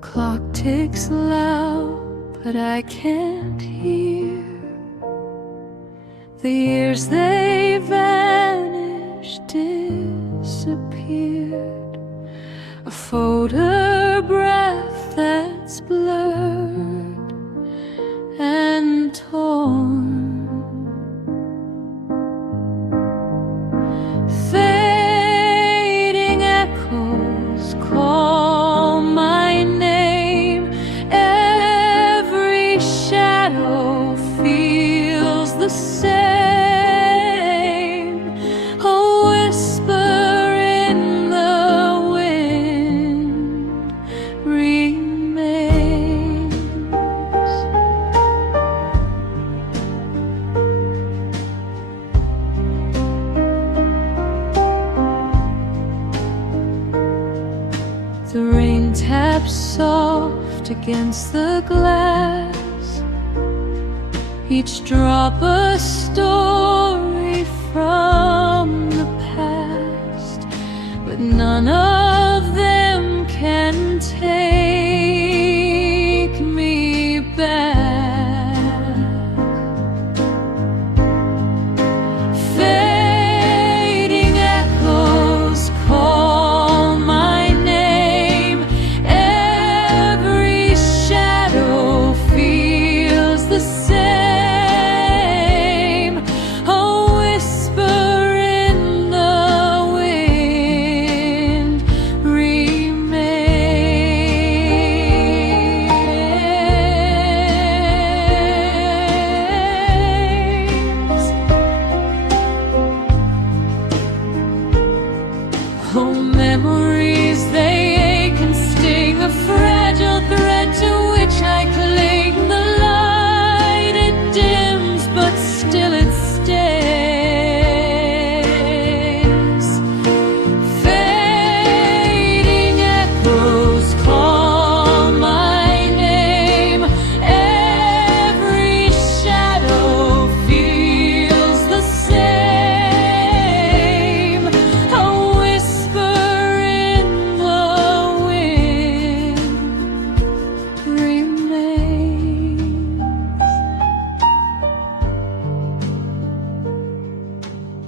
clock ticks loud, but I can't hear. The years they vanished, disappeared. A photograph that's blurred and torn. Fading echoes call my name. Every shadow feels the same. A whisper in the wind remains. The rain taps soft against the glass, each drop a story from the past, but none of